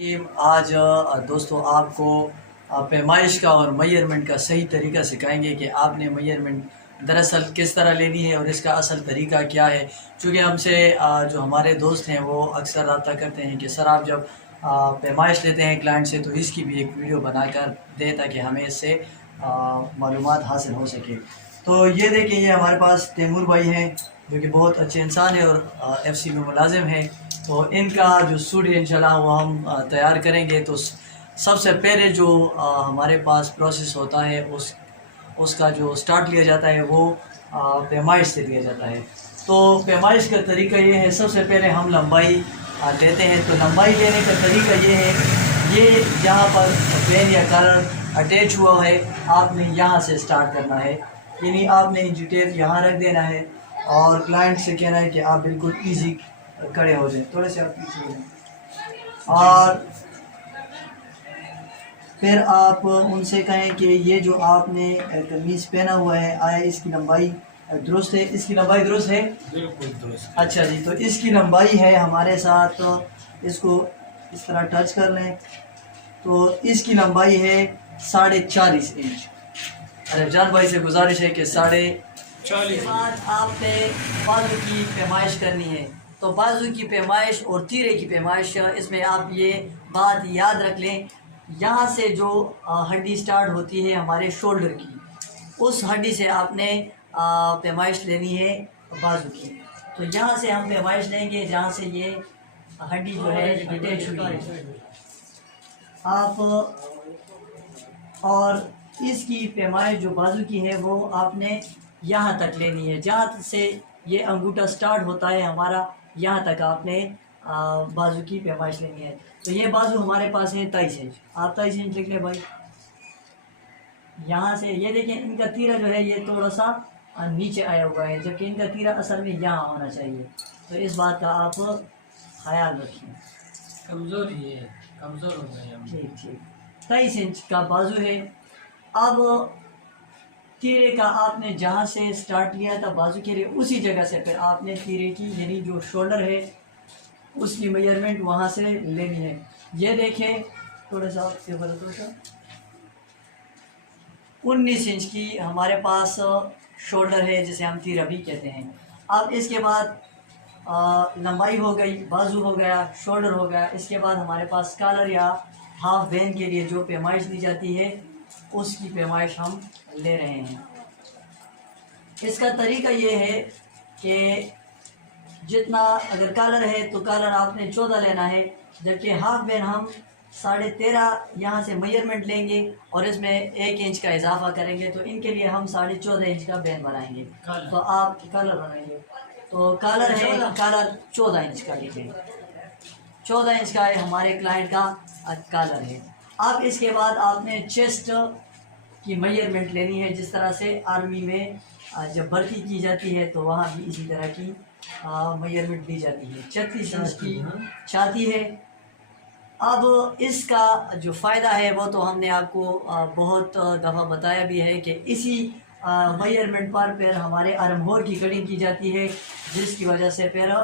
आज दोस्तों आपको पैमाइश का और मेजरमेंट का सही तरीका सिखाएंगे कि आपने मेजरमेंट दरअसल किस तरह लेनी है और इसका असल तरीका क्या है। चूँकि हमसे जो हमारे दोस्त हैं वो अक्सर रब्ता करते हैं कि सर आप जब पैमाइश लेते हैं क्लाइंट से तो इसकी भी एक वीडियो बनाकर दें ताकि हमें इससे मालूमात हासिल हो सके। तो ये देखें, ये हमारे पास तैमूर भाई हैं जो कि बहुत अच्छे इंसान है और एफसी में मुलाजिम है। तो इनका जो सूट इंशाल्लाह वो हम तैयार करेंगे। तो सबसे पहले जो हमारे पास प्रोसेस होता है उसका जो स्टार्ट लिया जाता है वो पैमाइश से लिया जाता है। तो पैमाइश का तरीका ये है, सबसे पहले हम लंबाई लेते हैं। तो लंबाई लेने का तरीका ये है, ये यहाँ पर पेन या कलर अटैच हुआ है, आपने यहाँ से स्टार्ट करना है, यानी आपने डिटेल यहाँ रख देना है और क्लाइंट से कहना है कि आप बिल्कुल ईजी खड़े हो जाए, थोड़े से आप पीछे हो जाए और फिर आप उनसे कहें कि ये जो आपने कमीज़ पहना हुआ है आया इसकी लंबाई दुरुस्त है। इसकी लंबाई दुरुस्त है? बिल्कुल दुरुस्त। अच्छा जी, तो इसकी लंबाई है हमारे साथ, तो इसको इस तरह टच कर लें। तो इसकी लंबाई है 4.5 इंच। अरे जान भाई से गुजारिश है कि 4.5 बाद आपने बाजू की पैमाइश करनी है। तो बाजू की पैमाइश और तीरे की पैमाइश, इसमें आप ये बात याद रख लें, यहाँ से जो हड्डी स्टार्ट होती है हमारे शोल्डर की, उस हड्डी से आपने पैमाइश लेनी है बाजू की। तो यहाँ से हम पैमाइश लेंगे जहाँ से ये हड्डी जो है अटैच हुई है आप, और इसकी पैमाइश जो बाजू की है वो आपने यहाँ तक लेनी है, जहाँ से ये अंगूठा स्टार्ट होता है हमारा, यहाँ तक आपने बाजू की पैमाइश लेनी है। तो ये बाजू हमारे पास है 23 इंच। आप 23 इंच लिख लें भाई। यहाँ से ये देखें, इनका तीरा जो है ये थोड़ा सा नीचे आया हुआ है, जबकि इनका तीरा असल में यहाँ होना चाहिए। तो इस बात का आप ख्याल रखिए। कमज़ोर ही है, कमज़ोर हो गए हम। ठीक ठीक, 23 इंच का बाजू है। अब तीरे का आपने जहाँ से स्टार्ट लिया था बाजू के लिए, उसी जगह से फिर आपने तीरे की यानी जो शोल्डर है उसकी मेजरमेंट वहाँ से लेनी है। ये देखें, थोड़ा सा टेबल थोड़ा सा 19 इंच की हमारे पास शोल्डर है, जिसे हम तीरा भी कहते हैं। अब इसके बाद लंबाई हो गई, बाजू हो गया, शोल्डर हो गया। इसके बाद हमारे पास कॉलर या हाफ वैन के लिए जो पैमाइश दी जाती है उसकी पैमाइश हम ले रहे हैं। इसका तरीका ये है कि जितना अगर कॉलर है तो कॉलर आपने 14 लेना है, जबकि हाफ वैन हम 13.5 यहाँ से मेजरमेंट लेंगे और इसमें 1 इंच का इजाफा करेंगे। तो इनके लिए हम 14.5 इंच का वैन बनाएंगे। तो आप कॉलर बनाएंगे, तो कॉलर है, कॉलर 14 इंच का लीजिए, 14 इंच का है हमारे क्लाइंट का कॉलर है। अब इसके बाद आपने चेस्ट की मेजरमेंट लेनी है, जिस तरह से आर्मी में जब भर्ती की जाती है तो वहाँ भी इसी तरह की मेजरमेंट दी जाती है। 36 इंच की छाती है। अब इसका जो फ़ायदा है वो तो हमने आपको बहुत दफ़ा बताया भी है कि इसी मेजरमेंट पर फिर हमारे आर्म होल की कटिंग की जाती है, जिसकी वजह से फिर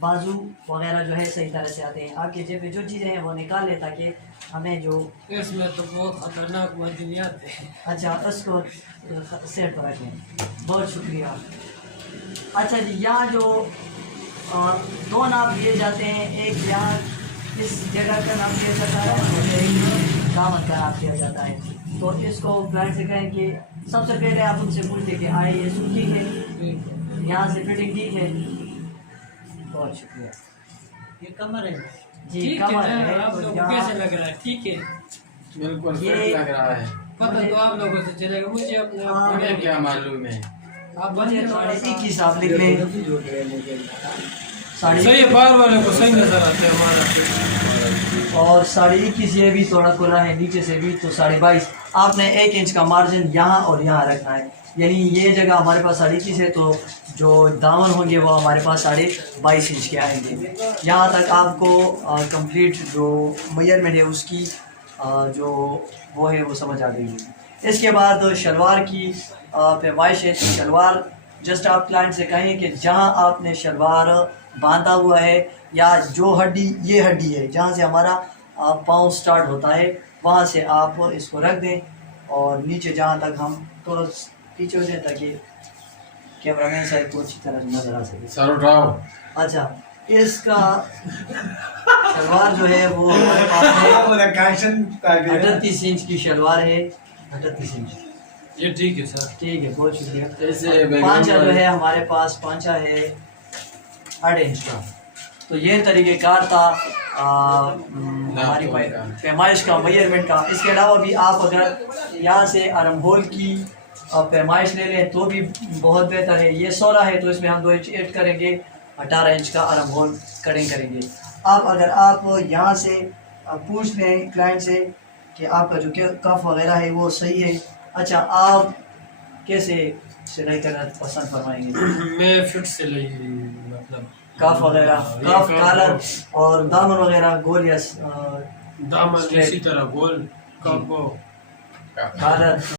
बाजू वगैरह जो है सही तरह से आते हैं। आपके जेब में जो चीज़ें हैं वो निकाल लें ताकि हमें जो इसमें तो बहुत खतरनाक मदनियात है। अच्छा, उसको सेट पर रखें। बहुत शुक्रिया। अच्छा जी, यहाँ जो 2 नाप दिए जाते हैं, एक यहाँ इस जगह का नाम दिया जाता है और एक दामन का नाम दिया जाता है। तो इसको क्लाइंट से कहें कि सबसे पहले आप उनसे पूछते कि आए ये सूट ठीक है, यहाँ से फिटिंग ठीक है। बहुत शुक्रिया। ये कमर है जी, ठीक कमर है। है। आप तो लोगों को यहाँ कैसे लग रहा है? ठीक है, बिल्कुल ये फिट लग रहा है। पता तो आप लोगों से चलेगा, मुझे अपना मुझे क्या मालूम है। आप मुझे बंदे 21 आप लिख लें। सही है, बार वाले को सही नजर आता है हमारा। और 21.5 ये भी थोड़ा खुला है नीचे से भी, तो 22.5 आपने 1 इंच का मार्जिन यहाँ और यहाँ रखना है। यानी ये जगह हमारे पास 21 है, तो जो दामन होंगे वो हमारे पास 22.5 इंच के आएंगे। यहाँ तक आपको कंप्लीट जो मेजरमेंट है उसकी जो वो है वो समझ आ गई है। इसके बाद शलवार की पैमाइश है। तो शलवार जस्ट आप क्लाइंट से कहें कि जहाँ आपने शलवार बांधा हुआ है या जो हड्डी, ये हड्डी है जहाँ से हमारा पाँव स्टार्ट होता है वहाँ से आप इसको रख दें और नीचे जहाँ तक हम थोड़ा पीछे हो जाए ताकि कैमरामैन साहब को अच्छी तरह नजर आ सके। सर उठाओ। अच्छा, इसका शलवार जो है वो हमारे पास है 38 इंच की शलवार है, 38 इंच। ये ठीक है सर। ठीक है, बहुत शुक्रिया। ऐसे पांचा जो है हमारे पास पांचा है 8 इंच का। तो ये तरीक़ेकार था हमारी पैमाइश का, मेजरमेंट का। इसके अलावा भी आप अगर यहाँ से आर्म होल की पैमाइश ले लें तो भी बहुत बेहतर है। ये 16 है तो इसमें हम 2 इंच ऐड करेंगे, 18 इंच का आर्म होल कटिंग करेंगे। अब अगर आप यहाँ से पूछ लें क्लाइंट से कि आपका जो कफ वगैरह है वो सही है, अच्छा आप कैसे सिलाई करना पसंद फरमाएंगे? मैं फिट सिलाई मतलब कफ वगैरह, कफ कॉलर और दामन वगैरह गोल या दामन इसी तरह गोल कफ कॉलर